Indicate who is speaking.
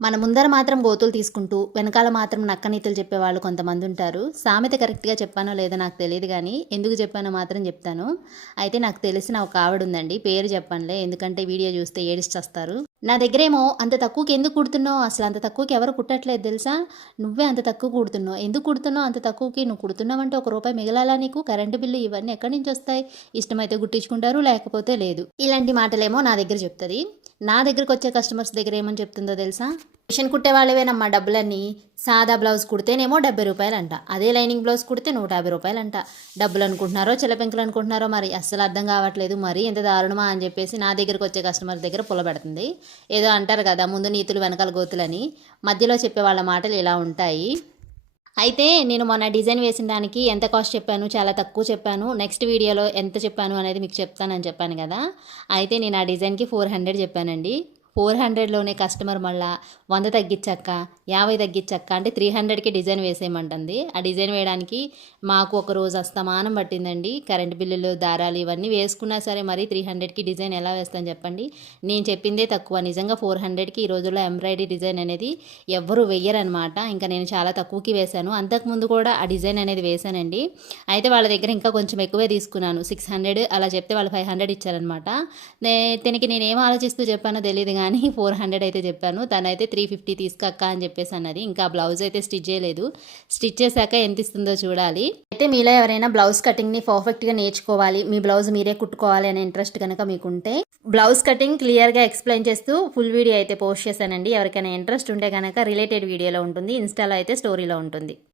Speaker 1: మన ముందర మాత్రం గోతులు తీసుకుంటూ వెనకాల మాత్రం నక్కనీతులు చెప్పేవాళ్ళు కొంతమంది ఉంటారు. సామెత కరెక్ట్గా చెప్పానో లేదో నాకు తెలియదు కానీ ఎందుకు చెప్పానో మాత్రం చెప్తాను. అయితే నాకు తెలిసిన ఒక ఆవిడ ఉందండి. పేరు చెప్పనులే ఎందుకంటే వీడియో చూస్తే ఏడిచేస్తారు. నా దగ్గరేమో అంత తక్కువకి ఎందుకు కుడుతున్నావు? అసలు అంత తక్కువకి ఎవరు కుట్టట్లేదు తెలుసా? నువ్వే అంత తక్కువ కుడుతున్నావు. ఎందుకు కుడుతున్నావు? అంత తక్కువకి నువ్వు కుడుతున్నావంటే ఒక రూపాయి మిగలాలా నీకు? కరెంటు బిల్లు ఇవన్నీ ఎక్కడి నుంచి వస్తాయి? ఇష్టమైతే గుట్టించుకుంటారు లేకపోతే లేదు. ఇలాంటి మాటలేమో నా దగ్గర చెప్తుంది. నా దగ్గరకు వచ్చే కస్టమర్స్ దగ్గర ఏమని చెప్తుందో తెలుసా? మిషన్ కుట్టే వాళ్ళవేనమ్మా డబ్బులన్నీ. సాదా బ్లౌజ్ కుడితేనేమో డెబ్బై రూపాయలు అంట అదే లైనింగ్ బ్లౌజ్ కుడితే నూట యాభై రూపాయలు అంట డబ్బులు అనుకుంటున్నారో చిల్లపెంకులు అనుకుంటున్నారో మరి అస్సలు అర్థం కావట్లేదు. మరి ఎంత దారుణమా అని చెప్పేసి నా దగ్గరకు వచ్చే కస్టమర్ దగ్గర పుల్లబెడుతుంది ఏదో అంటారు కదా ముందు నీతులు వెనకాల గోతులని. మధ్యలో చెప్పే వాళ్ళ మాటలు ఇలా ఉంటాయి. అయితే నేను మొన్న డిజైన్ వేసిన దానికి ఎంత కాస్ట్ చెప్పాను చాలా తక్కువ చెప్పాను. నెక్స్ట్ వీడియోలో ఎంత చెప్పాను అనేది మీకు చెప్తానని చెప్పాను కదా. అయితే నేను ఆ డిజైన్కి ఫోర్ హండ్రెడ్ చెప్పానండి. ఫోర్ హండ్రెడ్లోనే కస్టమర్ మళ్ళా వంద తగ్గించక్క యాభై తగ్గించక్క అంటే త్రీ హండ్రెడ్కి డిజైన్ వేసేయమంటుంది. ఆ డిజైన్ వేయడానికి మాకు ఒక రోజు అస్తమానం పట్టిందండి. కరెంట్ బిల్లులు దారాలు ఇవన్నీ వేసుకున్నా సరే మరి త్రీ హండ్రెడ్కి డిజైన్ ఎలా వేస్తాను చెప్పండి. నేను చెప్పిందే తక్కువ. నిజంగా ఫోర్ హండ్రెడ్కి ఈ రోజుల్లో ఎంబ్రాయిడరీ డిజైన్ అనేది ఎవరు వెయ్యరనమాట. ఇంకా నేను చాలా తక్కువకి వేశాను. అంతకుముందు కూడా ఆ డిజైన్ అనేది వేశానండి. అయితే వాళ్ళ దగ్గర ఇంకా కొంచెం ఎక్కువే తీసుకున్నాను. సిక్స్ హండ్రెడ్ అలా చెప్తే వాళ్ళు ఫైవ్ హండ్రెడ్ ఇచ్చారనమాట. దీనికి నేను ఏం ఆలోచిస్తూ చెప్పానో తెలియదు కానీ ఫోర్ హండ్రెడ్ అయితే చెప్పాను. తనైతే త్రీ ఫిఫ్టీ తీసుకక్క అని చెప్పేసి అన్నది. ఇంకా బ్లౌజ్ అయితే స్టిచ్ చేయలేదు. స్టిచ్ చేశాక ఎంత ఇస్తుందో చూడాలి. అయితే మీలో ఎవరైనా బ్లౌజ్ కటింగ్ని పర్ఫెక్ట్గా నేర్చుకోవాలి మీ బ్లౌజ్ మీరే కుట్టుకోవాలి అనే ఇంట్రెస్ట్ కనుక మీకుంటే బ్లౌజ్ కటింగ్ క్లియర్గా ఎక్స్ప్లెయిన్ చేస్తూ ఫుల్ వీడియో అయితే పోస్ట్ చేశానండి. ఎవరికైనా ఇంట్రెస్ట్ ఉంటే కనుక రిలేటెడ్ వీడియోలో ఉంటుంది ఇన్స్టాలో అయితే స్టోరీలో ఉంటుంది.